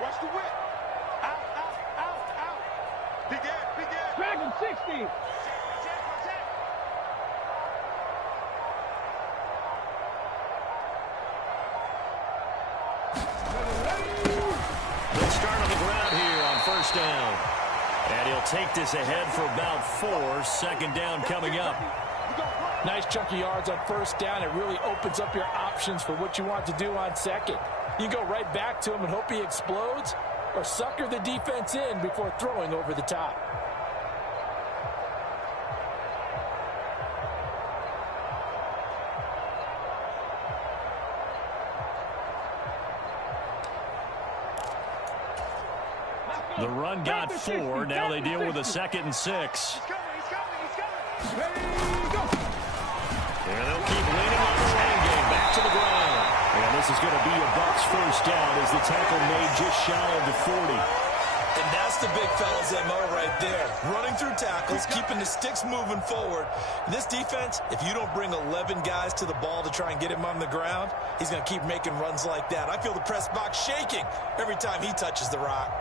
Watch the whip. Out. Begin. Dragon 60. They'll start on the ground here on first down. And he'll take this ahead for about 4. Second down coming up. Nice chunk of yards on first down. It really opens up your options for what you want to do on second. You can go right back to him and hope he explodes, or sucker the defense in before throwing over the top. The run got 4. Now they deal with a 2nd and 6. And they'll keep leaning on the running game. Back to the ground. And this is going to be a Bucs first down as the tackle made just shy of the 40. And that's the big fella's MO right there. Running through tackles, keeping the sticks moving forward. This defense, if you don't bring 11 guys to the ball to try and get him on the ground, he's going to keep making runs like that. I feel the press box shaking every time he touches the rock.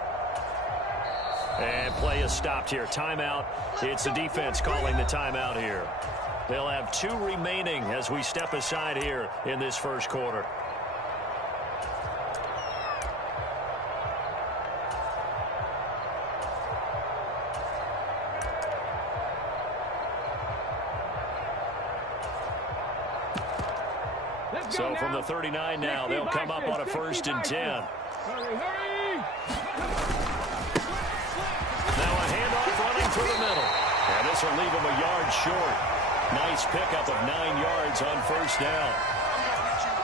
And play is stopped here. Timeout. It's the defense calling the timeout here. They'll have 2 remaining as we step aside here in this first quarter. So from the 39 now, they'll come up on a 1st and 10. Hurry. Now a handoff running through the middle. And this will leave him a yard short. Nice pickup of 9 yards on first down.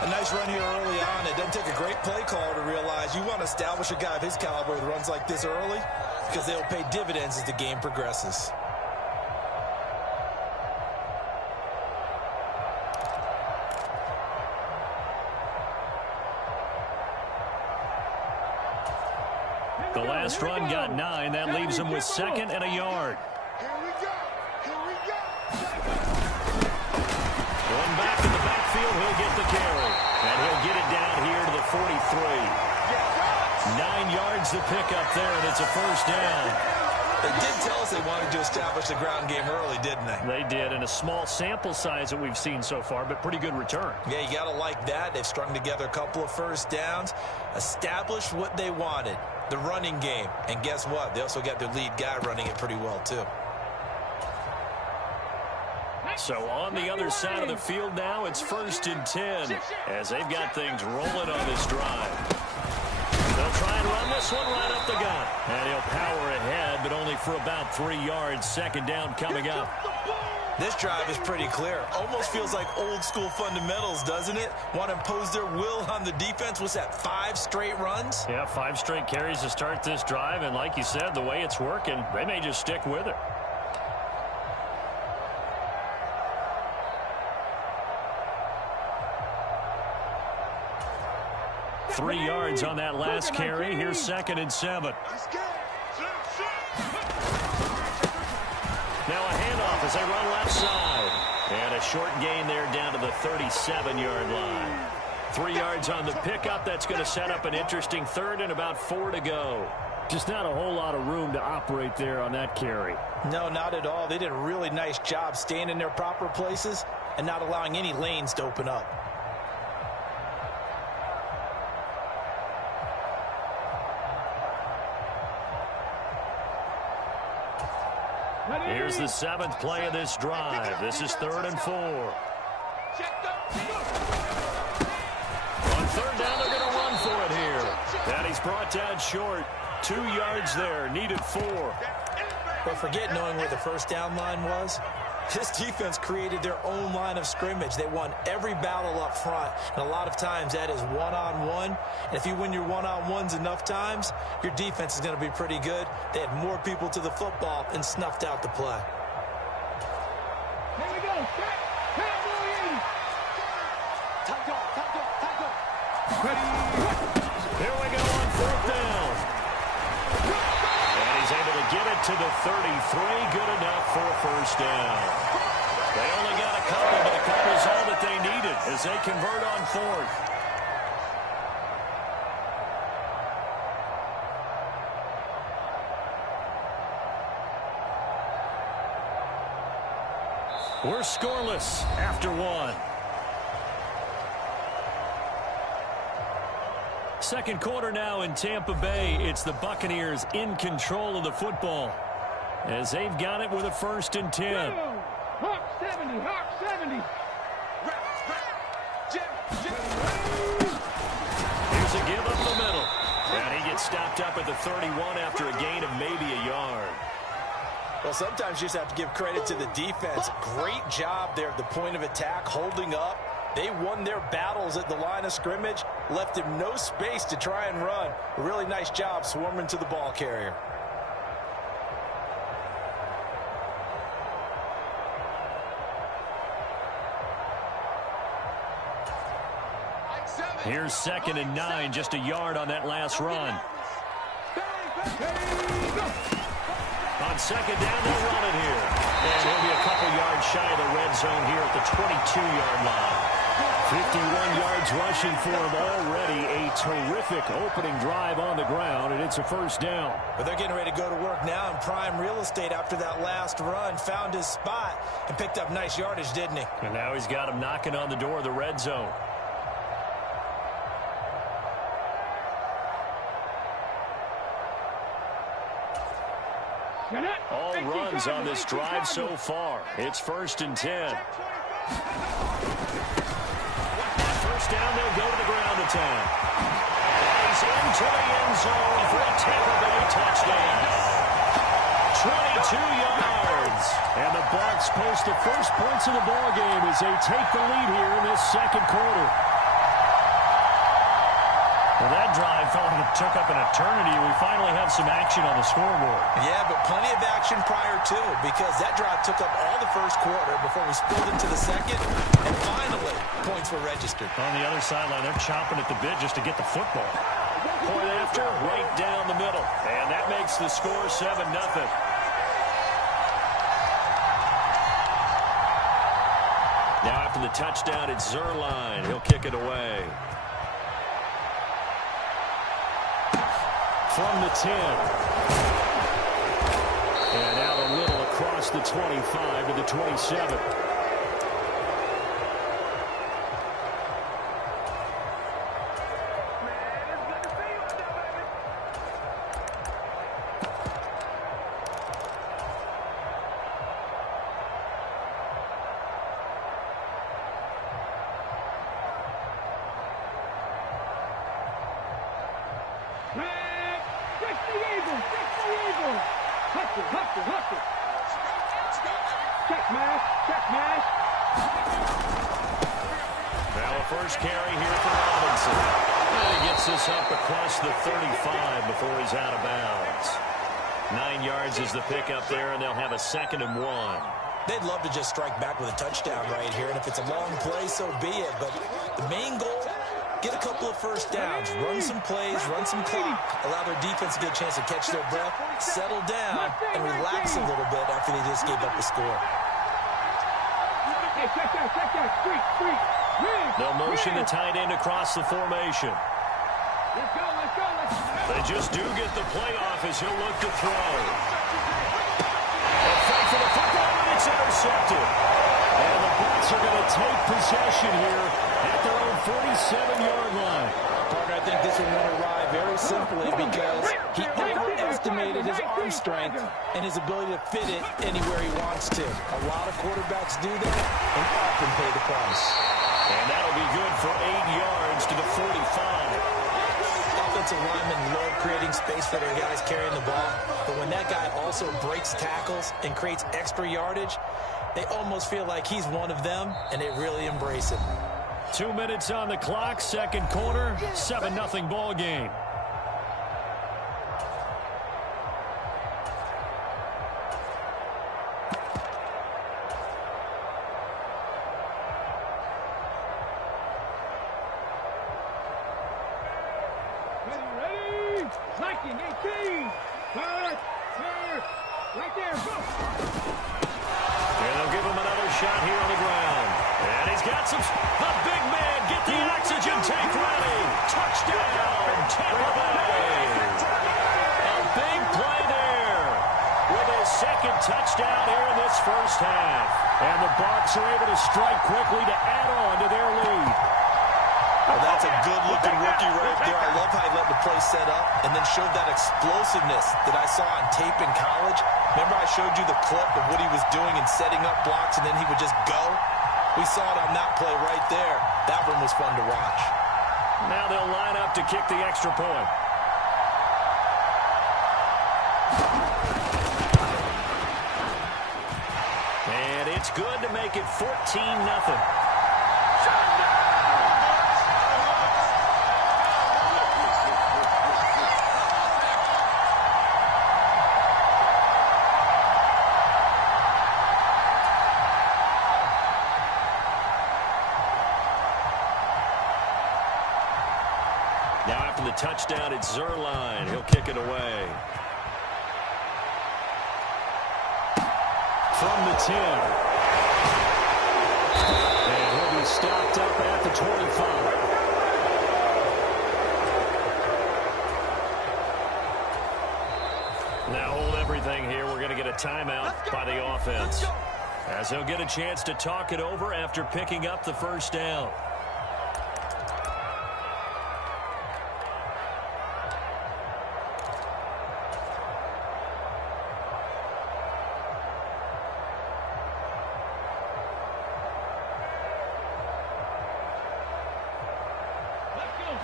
A nice run here early on. It doesn't take a great play caller to realize you want to establish a guy of his caliber with runs like this early, because they'll pay dividends as the game progresses. The last run got 9. That leaves him with 2nd and a yard. One back in the backfield, he'll get the carry. And he'll get it down here to the 43. 9 yards to pick up there, and it's a first down. They did tell us they wanted to establish the ground game early, didn't they? They did, and a small sample size that we've seen so far, but pretty good return. Yeah, you got to like that. They've strung together a couple of first downs, established what they wanted, the running game. And guess what? They also got their lead guy running it pretty well, too. So on the other side of the field now, it's 1st and 10 as they've got things rolling on this drive. They'll try and run this one right up the gut. And he'll power ahead, but only for about 3 yards. 2nd down coming up. This drive is pretty clear. Almost feels like old school fundamentals, doesn't it? Want to impose their will on the defense. Was that 5 straight runs? Yeah, 5 straight carries to start this drive. And like you said, the way it's working, they may just stick with it. Three yards on that last carry. Here's 2nd and 7. Now a handoff as they run left side. And a short gain there down to the 37-yard line. 3 yards on the pickup. That's going to set up an interesting 3rd and about 4 to go. Just not a whole lot of room to operate there on that carry. No, not at all. They did a really nice job staying in their proper places and not allowing any lanes to open up. Here's the 7th play of this drive. This is 3rd and 4. On 3rd down, they're going to run for it here. And he's brought down short. 2 yards there. Needed 4. But forget knowing where the first down line was. This defense created their own line of scrimmage. They won every battle up front. And a lot of times that is one-on-one. And if you win your one-on-ones enough times, your defense is going to be pretty good. They had more people to the football and snuffed out the play. Here we go. Here we go on 4th down. And he's able to get it to the 33. Good enough for a first down. They only got a couple, but a couple is all that they needed. as they convert on fourth. We're scoreless after one. Second quarter now in Tampa Bay. It's the Buccaneers in control of the football as they've got it with a 1st and 10. Hawk 70, Hawk 70. Here's a give up the middle. And he gets stopped up at the 31 after a gain of maybe a yard. Well, sometimes you just have to give credit to the defense. Great job there at the point of attack, holding up. They won their battles at the line of scrimmage, left him no space to try and run. A really nice job swarming to the ball carrier. Here's 2nd and 9, just a yard on that last run. On 2nd down, they'll run it here. And he'll be a couple yards shy of the red zone here at the 22-yard line. 51 yards rushing for him already. A terrific opening drive on the ground, and it's a 1st down. But they're getting ready to go to work now in prime real estate after that last run. Found his spot and picked up nice yardage, didn't he? And now he's got him knocking on the door of the red zone. All runs on this drive so far. It's 1st and 10. 1st down, they'll go to the ground attack. He's into the end zone for a Tampa Bay touchdown. 22 yards. And the Bucs post the first points of the ball game as they take the lead here in this 2nd quarter. Well, that drive felt like it took up an eternity. We finally have some action on the scoreboard. Yeah, but plenty of action prior to, because that drive took up all the 1st quarter before we spilled into the 2nd, and finally, points were registered. On the other sideline, they're chomping at the bit just to get the football. Point after, right down the middle. And that makes the score 7-0. Now after the touchdown, it's Zuerlein. He'll kick it away. From the 10. And out a little across the 25 to the 27. Now a first carry here for Robinson. And he gets this up across the 35 before he's out of bounds. 9 yards is the pickup there, and they'll have a 2nd and 1. They'd love to just strike back with a touchdown right here, and if it's a long play, so be it. But the main goal, get a couple of 1st downs, run some plays, run some clock, allow their defense to get a chance to catch their breath, settle down, and relax a little bit after they just gave up the score. They'll motion the tight end across the formation. They just do get the playoff as he'll look to throw. A fight for the football, and it's intercepted. And the Bucs are going to take possession here at their own 47-yard line. Partner, I think this one won't arrive very simply because he overestimated his arm strength and his ability to fit it anywhere he wants to. A lot of quarterbacks do that and often pay the price. And that'll be good for 8 yards to the 45. Offensive linemen love creating space for their guys carrying the ball, but when that guy also breaks tackles and creates extra yardage, they almost feel like he's one of them, and they really embrace him. 2 minutes on the clock, 2nd quarter, 7-0 ball game. Ready? 19, 18. Turn. Right there, go. And they'll give him another shot here on the ground. And he's got the big man, get the oxygen tank ready. Touchdown, Tampa Bay. A big play there with his second touchdown here in this first half. And the Bucs are able to strike quickly to add on to their lead. Well, that's a good-looking rookie right there. I love how he let the play set up and then showed that explosiveness that I saw on tape in college. Remember I showed you the clip of what he was doing and setting up blocks, and then he would just go? We saw it on that play right there. That one was fun to watch. Now they'll line up to kick the extra point. And it's good to make it 14-0. Now after the touchdown, it's Zuerlein. He'll kick it away. From the 10. And he'll be stopped up at the 25. Now hold everything here. We're going to get a timeout by the offense, as they'll get a chance to talk it over after picking up the first down.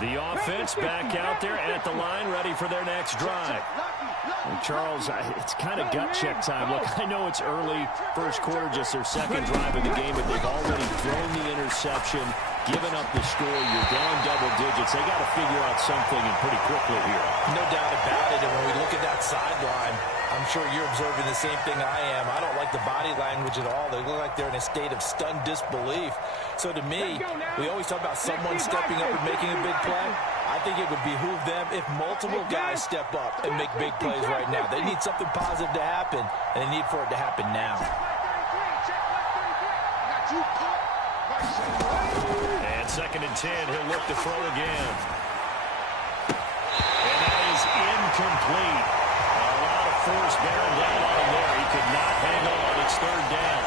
The offense back out there at the line, ready for their next drive. Well, Charles, it's kind of gut check time. Look, I know it's early, first quarter, just their second drive of the game, but they've already thrown the interception, given up the score. You're down double digits. They got to figure out something, and pretty quickly here. No doubt about it. And when we look at that sideline, I'm sure you're observing the same thing I am. I don't like the body language at all. They look like they're in a state of stunned disbelief. So to me, we always talk about someone stepping up and making a big play. I think it would behoove them if multiple guys step up and make big plays right now. They need something positive to happen, and they need for it to happen now. And 2nd and 10, he'll look to throw again. And that is incomplete. A lot of force bearing down on him there. He could not hang on. It's 3rd down.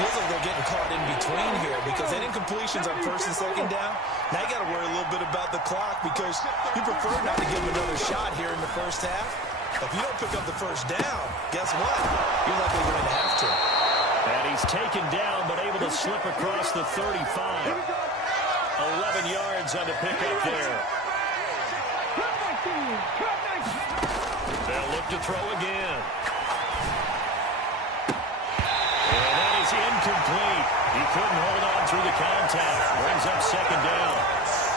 Feels like they're getting caught in between here because that incompletion's on 1st and 2nd down. Now you got to worry a little bit about the clock because you prefer not to give them another shot here in the first half. If you don't pick up the first down, guess what? You're likely going to have to. And he's taken down but able to slip across the 35. 11 yards on the pickup there. They'll look to throw again. And that is incomplete. He couldn't hold on through the contact. Brings up 2nd down.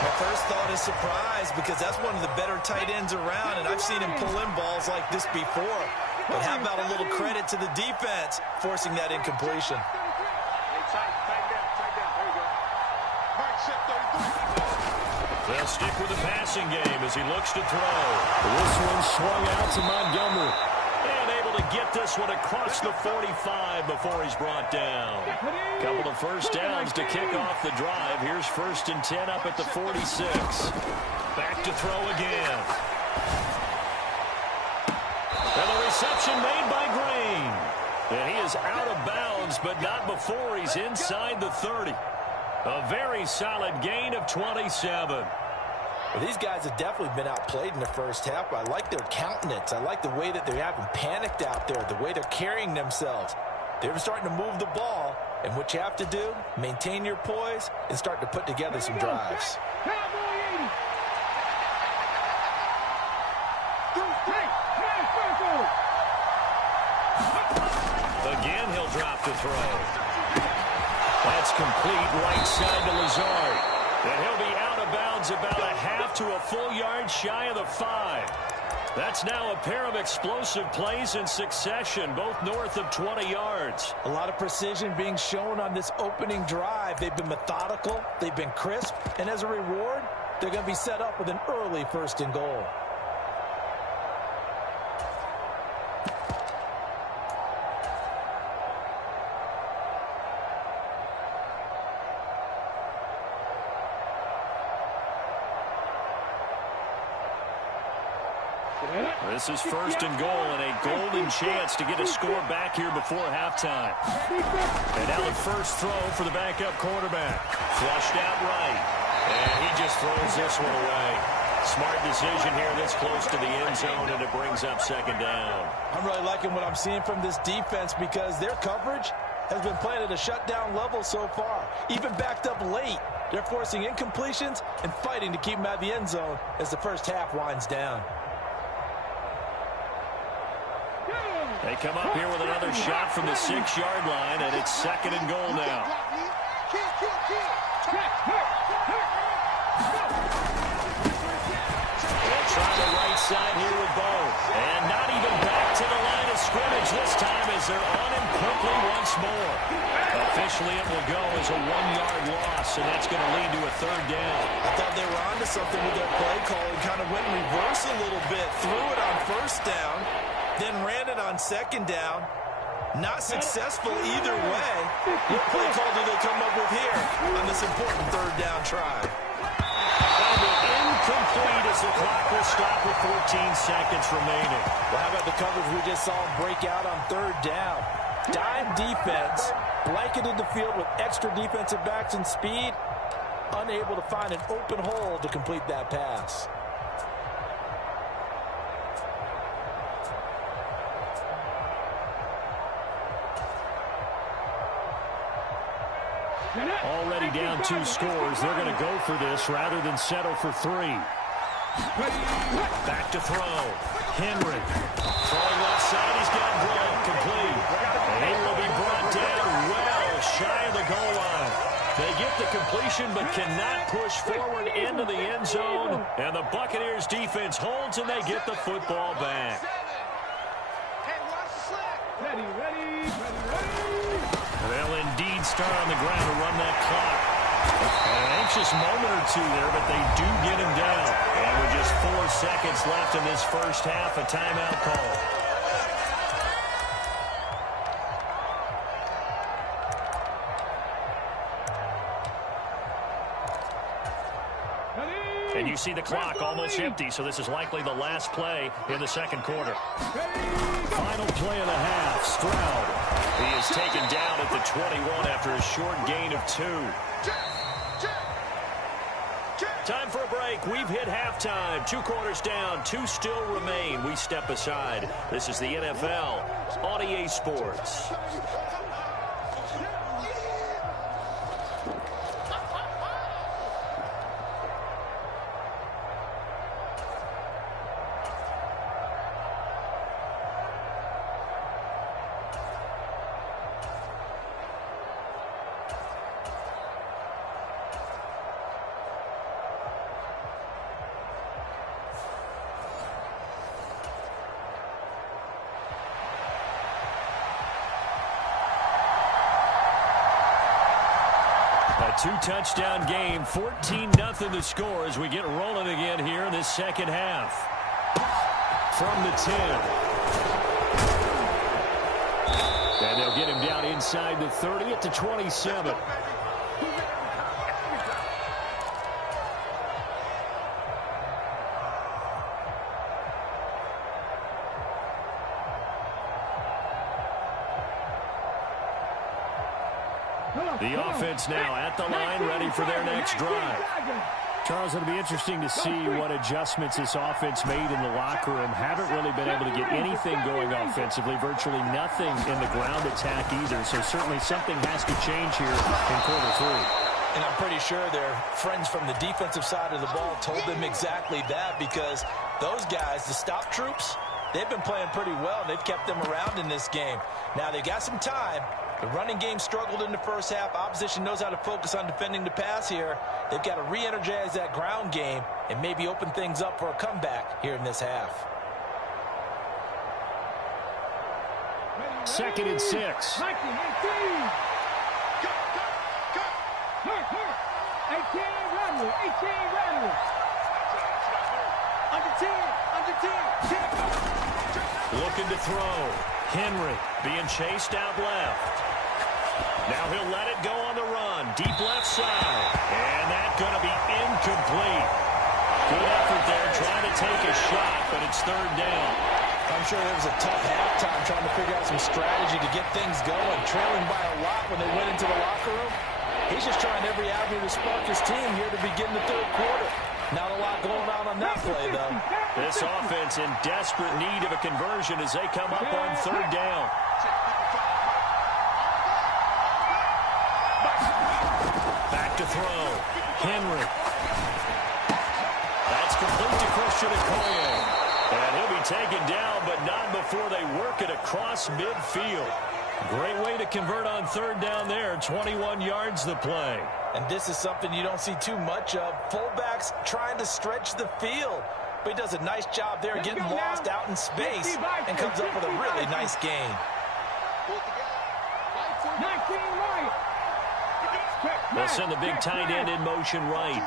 My first thought is surprise because that's one of the better tight ends around, and I've seen him pull in balls like this before. But how about a little credit to the defense forcing that incompletion? They'll stick with the passing game as he looks to throw. This one swung out to Montgomery. And able to get this one across the 45 before he's brought down. Couple of first downs to kick off the drive. Here's 1st and 10 up at the 46. Back to throw again. And the reception made by Green. And he is out of bounds, but not before he's inside the 30. A very solid gain of 27. Well, these guys have definitely been outplayed in the first half. I like their countenance. I like the way that they haven't panicked out there, the way they're carrying themselves. They're starting to move the ball, and what you have to do, maintain your poise and start to put together some drives. Again, he'll drop the throw. That's complete right side to Lazard. And he'll be out of bounds about a half to a full yard shy of the 5. That's now a pair of explosive plays in succession, both north of 20 yards. A lot of precision being shown on this opening drive. They've been methodical, they've been crisp, and as a reward, they're going to be set up with an early 1st and goal. This is first and goal, and a golden chance to get a score back here before halftime. And now the first throw for the backup quarterback. Flushed out right. And he just throws this one away. Smart decision here this close to the end zone, and it brings up second down. I'm really liking what I'm seeing from this defense because their coverage has been playing at a shutdown level so far. Even backed up late, they're forcing incompletions and fighting to keep them out of the end zone as the first half winds down. They come up here with another shot from the 6-yard line, and it's second and goal now. They'll try the right side here with Bo. And not even back to the line of scrimmage this time as they're on him quickly once more. Officially, it will go as a 1-yard loss, and that's going to lead to a third down. I thought they were onto something with their play call and kind of went reverse a little bit. Threw it on first down, then ran it on second down. Not successful either way. What play call do they come up with here on this important third down try? Incomplete as the clock will stop with 14 seconds remaining. Well, how about the coverage we just saw him break out on third down? Dime defense, blanketed the field with extra defensive backs and speed, unable to find an open hole to complete that pass. Already down 2 scores. They're going to go for this rather than settle for 3. Back to throw. Henry. Throwing left side. He's got Gronk complete. And he will be brought down well shy of the goal line. They get the completion but cannot push forward into the end zone. And the Buccaneers defense holds and they get the football back. They'll indeed start on the ground to run that clock. An anxious moment or two there, but they do get him down. And with just 4 seconds left in this first half, a timeout call. And you see the clock almost empty, so this is likely the last play in the second quarter. Final play of the half, Stroud. He is taken down at the 21 after a short gain of 2. Time for a break. We've hit halftime. 2 quarters down, 2 still remain. We step aside. This is the NFL on EA Sports. A 2-touchdown game, 14-0 the score as we get rolling again here in this second half. From the 10. And they'll get him down inside the 30 at the 27. The offense now at the line, ready for their next drive. Charles, it'll be interesting to see what adjustments this offense made in the locker room. Haven't really been able to get anything going offensively, virtually nothing in the ground attack either. So certainly something has to change here in quarter 3. And I'm pretty sure their friends from the defensive side of the ball told them exactly that, because those guys, the stop troops, they've been playing pretty well. They've kept them around in this game. Now they got some time. The running game struggled in the first half. Opposition knows how to focus on defending the pass here. They've got to re-energize that ground game and maybe open things up for a comeback here in this half. 2nd and 6. 18 Rattler. Under 10. Looking to throw. Henry being chased out left. Now he'll let it go on the run. Deep left side. And that's going to be incomplete. Good effort out there trying to take a shot, but it's third down. I'm sure there was a tough halftime trying to figure out some strategy to get things going, trailing by a lot when they went into the locker room. He's just trying every avenue to spark his team here to begin the third quarter. Not a lot going on that play, though. This offense in desperate need of a conversion as they come up on third down. Back to throw. Henry. That's complete to Christian Okoye. And he'll be taken down, but not before they work it across midfield. Great way to convert on third down there. 21 yards the play. And this is something you don't see too much of. Fullbacks trying to stretch the field. But he does a nice job there getting lost out in space and comes up with a really nice gain. 19 right. They'll send the big tight end in motion right.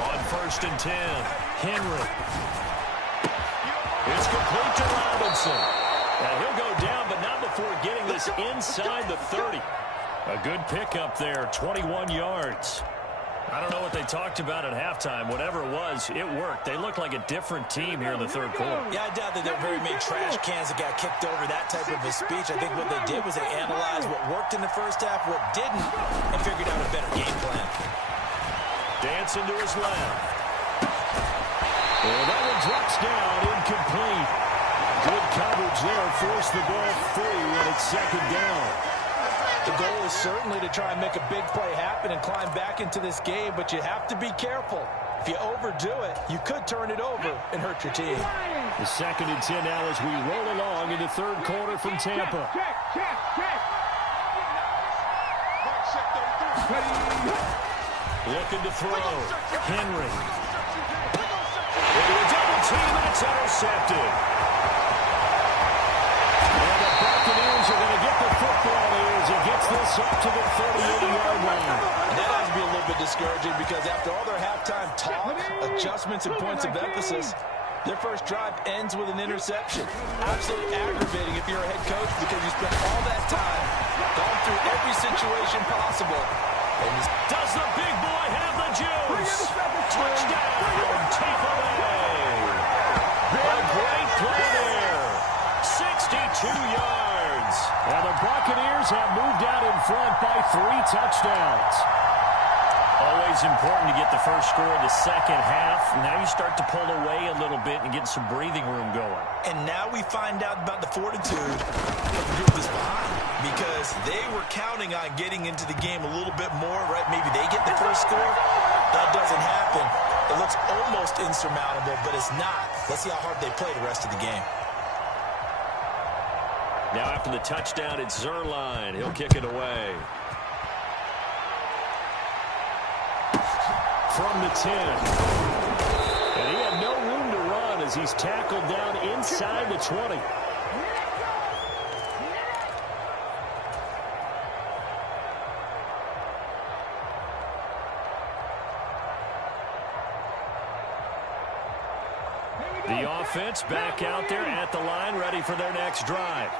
On 1st and 10, Henry. It's complete to Robinson. And he'll go down, but not before getting this inside the 30. A good pickup there, 21 yards. I don't know what they talked about at halftime. Whatever it was, it worked. They looked like a different team here in the third quarter. Yeah, I doubt that there were very many trash cans that got kicked over that type of a speech. I think what they did was they analyzed what worked in the first half, what didn't, and figured out a better game plan. Dancing to his left. And that one drops down, incomplete. Good coverage there, forced the ball free, and it's second down. The goal is certainly to try and make a big play happen and climb back into this game, but you have to be careful. If you overdo it, you could turn it over and hurt your team. The 2nd and 10 now as we roll along in the third quarter from Tampa. Looking to throw. Henry. Into a double team, and it's intercepted. And the Buccaneers are going to get the football here as he gets this up to the 38-yard line. And that has to be a little bit discouraging because after all their halftime talk, adjustments, and points of emphasis, their first drive ends with an interception. Absolutely aggravating if you're a head coach because you spent all that time, gone through every situation possible. And does the big boy have the juice? Touchdown, Tampa Bay. A great play there. 62 yards. And the Buccaneers have moved out in front by 3 touchdowns. Always important to get the first score in the second half. Now you start to pull away a little bit and get some breathing room going. And now we find out about the fortitude of the group that's behind because they were counting on getting into the game a little bit more, right? Maybe they get the first score. That doesn't happen. It looks almost insurmountable, but it's not. Let's see how hard they play the rest of the game. Now after the touchdown, it's Zuerlein. He'll kick it away. From the 10. And he had no room to run as he's tackled down inside the 20. The offense back out there at the line, ready for their next drive.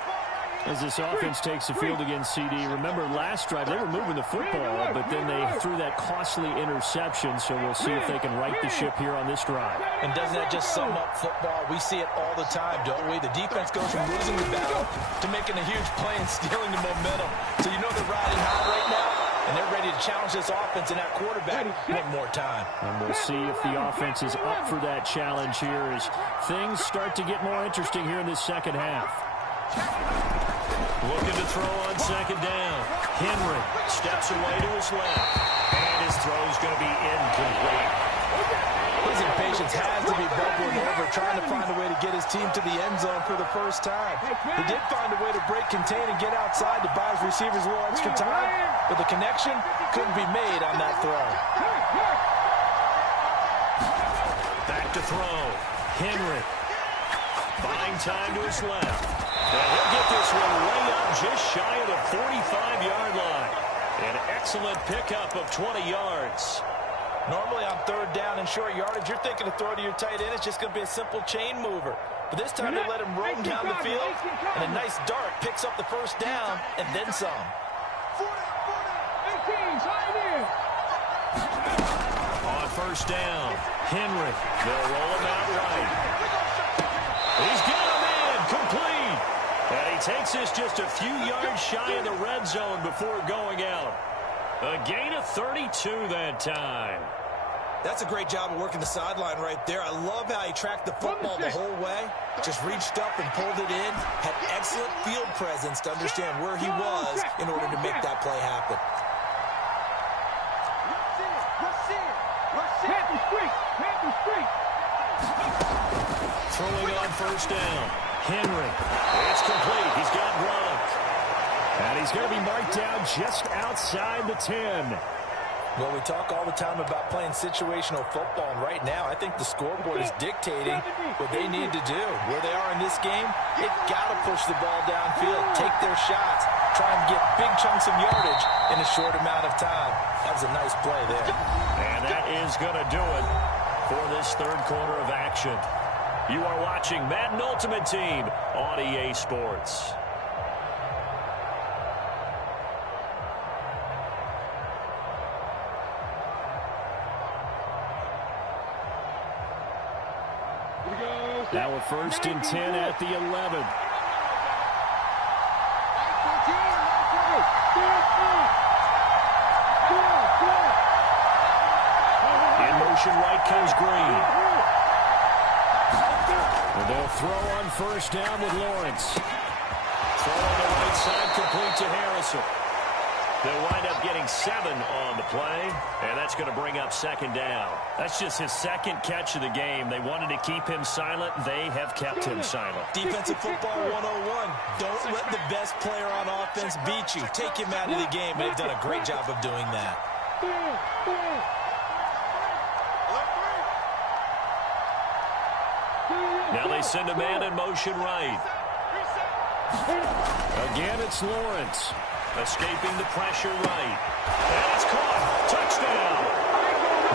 As this offense takes the field against CD, remember last drive they were moving the football, but then they threw that costly interception, so we'll see if they can right the ship here on this drive. And doesn't that just sum up football? We see it all the time, don't we? The defense goes from losing the battle to making a huge play and stealing the momentum. So you know they're riding high right now, and they're ready to challenge this offense and that quarterback one more time. And we'll see if the offense is up for that challenge here as things start to get more interesting here in this second half. Looking to throw on second down. Henry steps away to his left. And his throw is going to be incomplete. His impatience has to be bubbling over, trying to find a way to get his team to the end zone for the first time. He did find a way to break, contain, and get outside to buy his receivers a little extra time, but the connection couldn't be made on that throw. Back to throw. Henry. Buying time to his left. And he'll get this one way up just shy of the 45-yard line. An excellent pickup of 20 yards. Normally on third down and short yardage, you're thinking to throw to your tight end. It's just going to be a simple chain mover. But this time they let him roam down the field, and a nice dart picks up the first down and then some. On first down. Henry, they'll roll him out right. He's got a man complete. And he takes this just a few yards shy of the red zone before going out. A gain of 32 that time. That's a great job of working the sideline right there. I love how he tracked the football the whole way. Just reached up and pulled it in. Had excellent field presence to understand where he was in order to make that play happen. Throwing on first down. Henry. It's complete. He's got Gronk. And he's going to be marked down just outside the 10. Well, we talk all the time about playing situational football, and right now I think the scoreboard is dictating what they need to do. Where they are in this game, they've got to push the ball downfield, take their shots, try and get big chunks of yardage in a short amount of time. That was a nice play there. And that is going to do it for this third quarter of action. You are watching Madden Ultimate Team on EA Sports. Now a 1st and 10 at the 11. In motion right comes Green. And they'll throw on first down with Lawrence. Throw on the right side, complete to Harrison. They'll wind up getting 7 on the play, and that's going to bring up second down. That's just his second catch of the game. They wanted to keep him silent. They have kept him silent. Defensive football 101. Don't let the best player on offense beat you. Take him out of the game, and they've done a great job of doing that. Now they send a man in motion right. Again, it's Lawrence. Escaping the pressure right. And it's caught. Touchdown.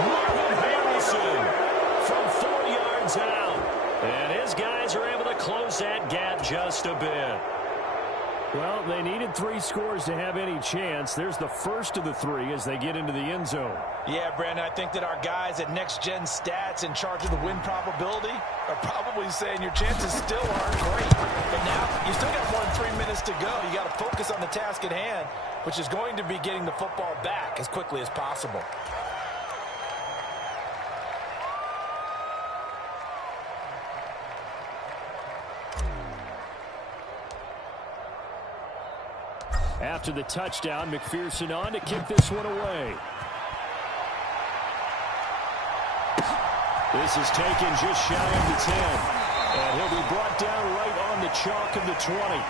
Marvin Harrison from 4 yards out. And his guys are able to close that gap just a bit. Well, they needed 3 scores to have any chance. There's the first of the 3 as they get into the end zone. Yeah, Brandon, I think that our guys at Next Gen Stats in charge of the win probability are probably saying your chances still aren't great. But now you still got more than 3 minutes to go. You got to focus on the task at hand, which is going to be getting the football back as quickly as possible. After the touchdown, McPherson on to kick this one away. This is taken just shy of the 10. And he'll be brought down right on the chalk of the 20.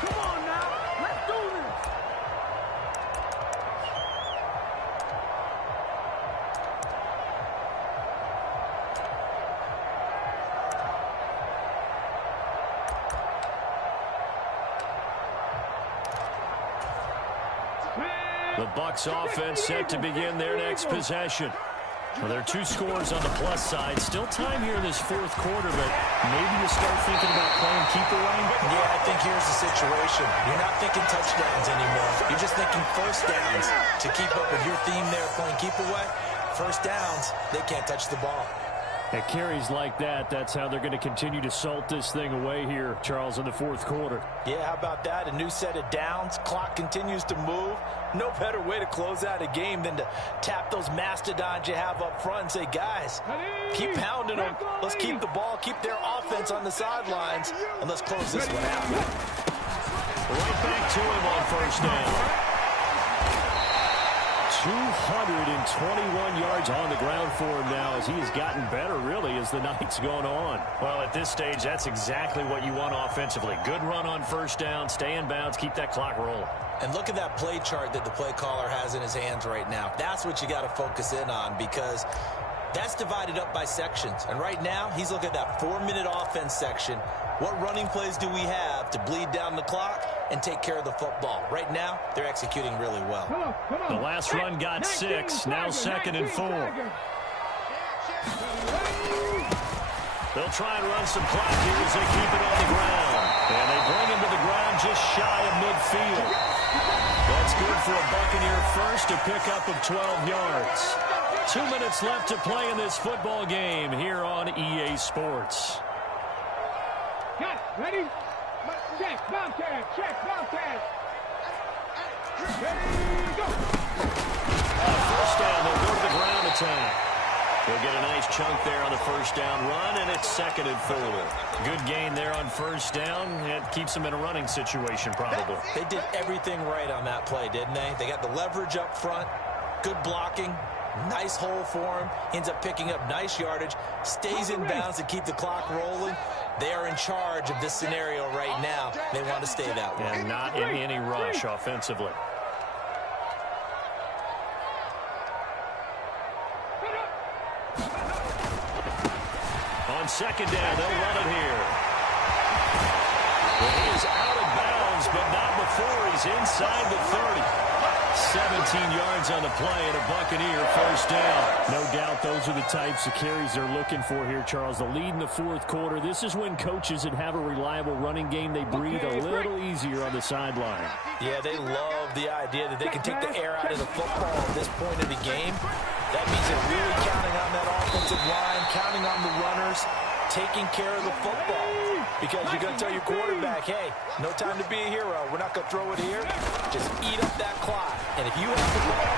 Come on now, let's do this. The Bucs offense set to begin their next possession. Well, there are 2 scores on the plus side. Still time here in this fourth quarter, but maybe you start thinking about playing keep away. Yeah, I think here's the situation. You're not thinking touchdowns anymore. You're just thinking first downs. To keep up with your theme there, playing keep away, first downs, they can't touch the ball. At carries like that, that's how they're going to continue to salt this thing away here, Charles, in the fourth quarter. Yeah, how about that? A new set of downs. Clock continues to move. No better way to close out a game than to tap those mastodons you have up front and say, guys, keep pounding them. Let's keep the ball, keep their offense on the sidelines, and let's close this one out. Right back to him on first down. 221 yards on the ground for him now as he has gotten better, really, as the night's gone on. Well, at this stage, that's exactly what you want offensively. Good run on first down, stay in bounds, keep that clock rolling. And look at that play chart that the play caller has in his hands right now. That's what you got to focus in on because that's divided up by sections. And right now, he's looking at that 4-minute offense section. What running plays do we have to bleed down the clock and take care of the football? Right now, they're executing really well. Come on. The last run got 6, now 2nd and 4. They'll try and run some clock here as they keep it on the ground. And they bring him to the ground just shy of midfield. That's good for a Buccaneer first, a pickup of 12 yards. 2 minutes left to play in this football game here on EA Sports. Got it. Ready? Check, bomb tag, check, bomb tag. Ready, go. First down, they'll go to the ground attack. They'll get a nice chunk there on the first down run, and it's 2nd and 4. Good gain there on first down. It keeps them in a running situation, probably. They did everything right on that play, didn't they? They got the leverage up front, good blocking, nice hole for him, ends up picking up nice yardage, stays in bounds to keep the clock rolling. They are in charge of this scenario right now. They want to stay that way. And not in any rush offensively. On second down, they'll run it here. Well, he is out of bounds, but not before he's inside the 30. 17 yards on the play and a Buccaneer first down. No doubt those are the types of carries they're looking for here, Charles. The lead in the fourth quarter. This is when coaches that have a reliable running game, they breathe a little easier on the sideline. Yeah, they love the idea that they can take the air out of the football at this point of the game. That means they're really counting on that offensive line, counting on the runners, taking care of the football. Because you're going to tell your quarterback, hey, no time to be a hero. We're not going to throw it here. Just eat up that clock. And if you have the ball